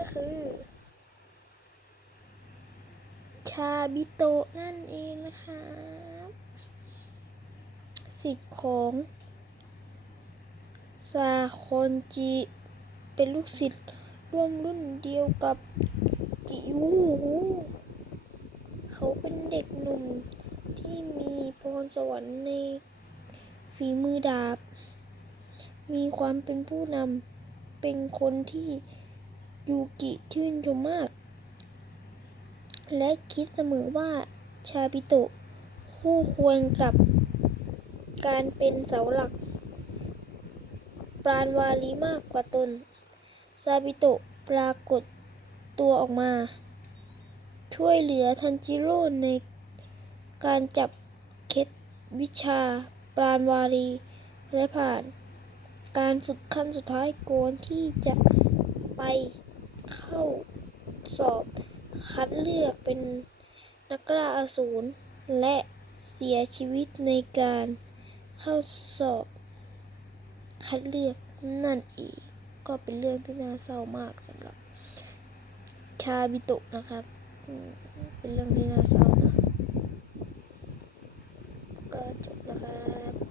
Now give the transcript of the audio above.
็คือ ชาบิโตะนั่นเองนะครับสิทธิ์ของซาคอนจิ เป็นลูกศิษย์ร่วมรุ่นเดียวกับจิวูเขาเป็นเด็กหนุ่มที่มีพรสวรรค์ในฝีมือดาบ มีความเป็นผู้นำ เป็นคนที่ ยูกิชื่นชมมาก และคิดเสมอว่าชาบิโตะคู่ควรกับการเป็นเสาหลัก ปราณวาลีมากกว่าตน ซาบิโตะปรากฏตัวออกมา ช่วยเหลือทันจิโร่ในการจับเคล็ดวิชาปราณวาลีและผ่าน การฝึกขั้นสุดท้ายก่อนที่จะไป เข้าสอบคัดเลือกเป็นนักล่าอสูรและเสียชีวิตในการเข้าสอบคัดเลือกนั่นเองก็เป็นเรื่องที่น่าเศร้ามากสำหรับ ชาบิโตะนะครับ เป็นเรื่องที่น่าเศร้านะ ก็จบแล้วครับ